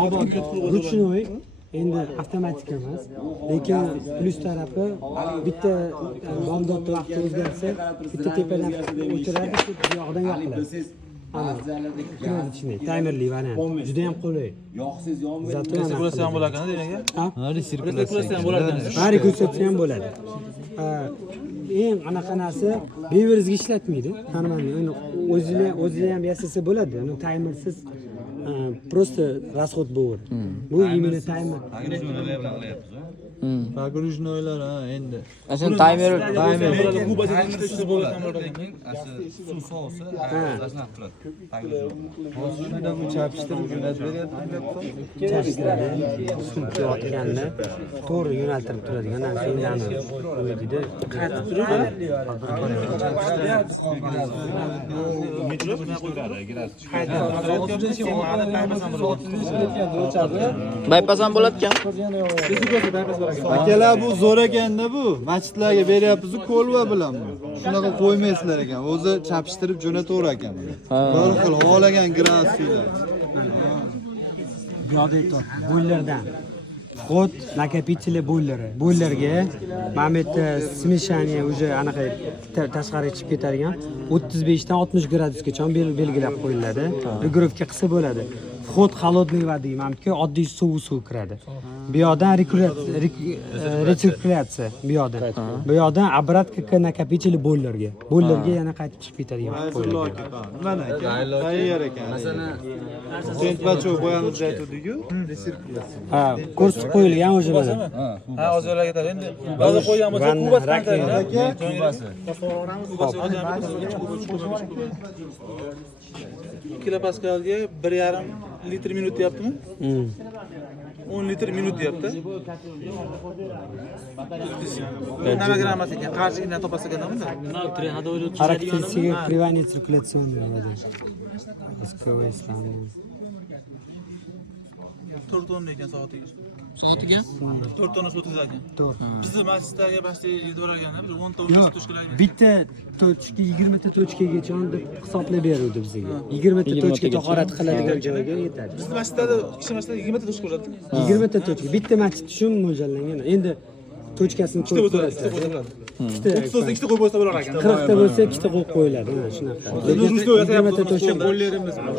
Mobot ruchnoy endi avtomatik emas, lekin plyus tarafi bitta bomdodda vaqt o'zgarsa, bitta tepadan o'chiradi, shu buyog'idan yoqiladi. Timerli variant. Juda ham qulay. Yoqsiz yonmaydi. Zato Resirkulasiya ham bo'lar ekan demak. Ha? Resirkulasiya ham bo'lar ekan. Resirkulasiya ham bo'ladi. Eng anaqa narsa beverzga ishlatmaydi. Normalniy. O'zi ham yasasa bo'ladi. Uni timersiz просто расход bo'lar. Bu именно timer. Pogrujnoylar ha endi. Aslan timer Bu bajarib ishlashsa bo'ladi ham lekin suv sovsa aralashtirib turadi. Hozirda bu chapishtirib jo'natib beryapti laptop. Chapishtiradi. Suv yotganda to'g'ri yo'naltirib turadigan narsa endi nima deydi? Qaytib turadi. bypass ham bo'lar ekan. Akalar bu zo'r ekanda bu. Masjidlarga beryapmiz kolva bilan bu. Shunaqa qo'ymaysizlar ekan. O'zi chapishtirib jo'nataverar ekan. Bir xil xohlagan graduslar. Bu yoqda aytyapti. Boylerdan. Vход накопители boyleri. Boylerga mana bu yerda смешание уже anaqa tashqariga chiqib ketadigan 35 dan 60 gradusgacha belgilab qo'yiladi. Regurovka qilsa bo'ladi. Vход холодный воды, mamki oddiy suv kiradi. Bu yoqdan resirkulyatsiya bu yoqdan. Bu yoqdan обратка к накопители boylerga. Boylerga yana qaytib chiqib ketadigan qo'yiladi. Mana aka. Tayyor ekan. Masalan, temperatura boyanib aytdik-ku, resirkulyatsiya. Ha, ko'rsatib qo'yilgan o'sha mana. Ha, hozirlar ketadi. Endi hozir qo'ygan bo'lsa, kubat qanchalik? Kubasi. Kilopaskalga 1,5 litr minut deyaptimi? 10 litr minut deyapti. Nima grammas ekan? Qarshilikdan topasiz ekanda? Характеристика кривания циркуляционной воды. Пусковой станок. 4 tonna ekan soatiga. Soatiga 4 tonna suv o'tkazadi ekan. To'g'ri. Bizni masjidlarga pastga yetib borarganda bir 10 ta 15 ta toshkalar. Bitta tochka 20 ta tochkagacha deb hisoblab beruvdi bizga. 20 ta tochka tahorat qiladigan joyga yetadi. Bizni masjidlarda, kichik masjidlarda 20 ta toshka bo'ladi. 20 ta tochka. Bitta masjid shun mo'ljallangan. Endi tochkasini ko'rib ko'rasiz. 30 ikkita qo'yib qo'ysa bo'lar ekan. 40 ta bo'lsa ikkita qo'yib qo'yiladi. Mana shunaqa. Lekin 20 ta tochka Bollerimiz bor.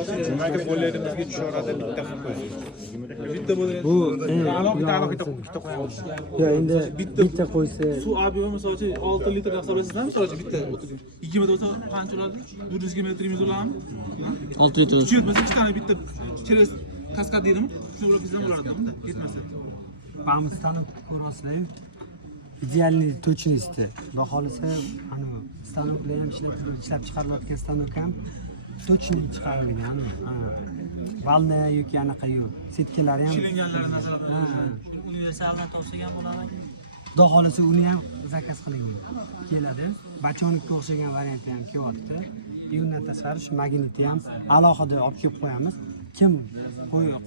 Bollerimizga tusharadi bitta qilib qo'yasiz. Bitta bo'ladi. bu alohida ikkita qo'yamiz. yo endi bitta qo'ysa Suv ob'yomi masalan 6 litr hisoblaysizmi? Masalan bitta 20 bo'lsa qancha bo'ladi? 120 litr bo'ladimi? 6 litr. Kuchaytmasa ikkita tane bitta через kaskad deydimi? Shuni bo'lib bizdan bo'lardi-da, yetmasa. Ba'zi stanok ko'rasizlar. Idealniy точности. Xudo xolisa, ana stanoklar ham ishlab chiqarilayotgan stanok ham точный chiqarilgan. Valna yoki anaqa yo'q. Setkalari ham Shilinganlari nazarda. Universaldan topsagan bo'laman. Xudo xolisa uni ham zakaz qilingan. Keladi. Bachonikka o'xshagan varianti ham kelyapti. Undan tashqari shu magnitni ham alohida olib kelib qo'yamiz. Kim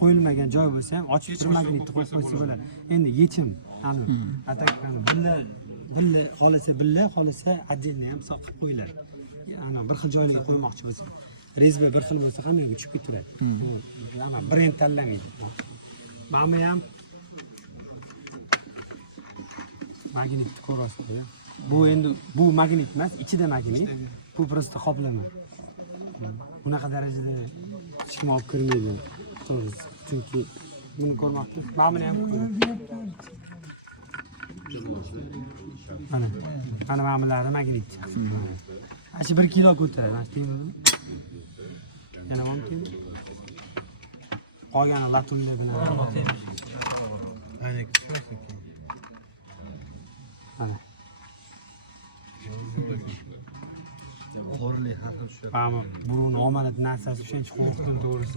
qo'yilmagan joy bo'lsa ham ochib turib magnitni qo'yib qo'ysa bo'ladi. Endi yechim ana atakani billa xolisa отдельно ham soqib qo'yiladi. Ana bir xil joylarga qo'ymoqchi bo'lsa, rezba bir xil bo'lsa ham yo'q chiqib turadi. Ana brend tanlamaydi. Mana ham magnit ko'rasizlar. Bu endi bu magnit emas, ichida magnit. Bu просто qoplama. Bunaqa darajada hech kim olib kirmaydi. To'g'ri. Chunki buni ko'rmoqchi. Mana ham mana ma'millari magnit. Ashi 1 kilo ko'taradi. Mana temirmi? Yana mumkin. Qolgani latunlar bilan. Aynan plastik. Mana. O'g'irlik har xil shu. Mana burun omonat narsasi shuncha qo'rqdim to'g'risi.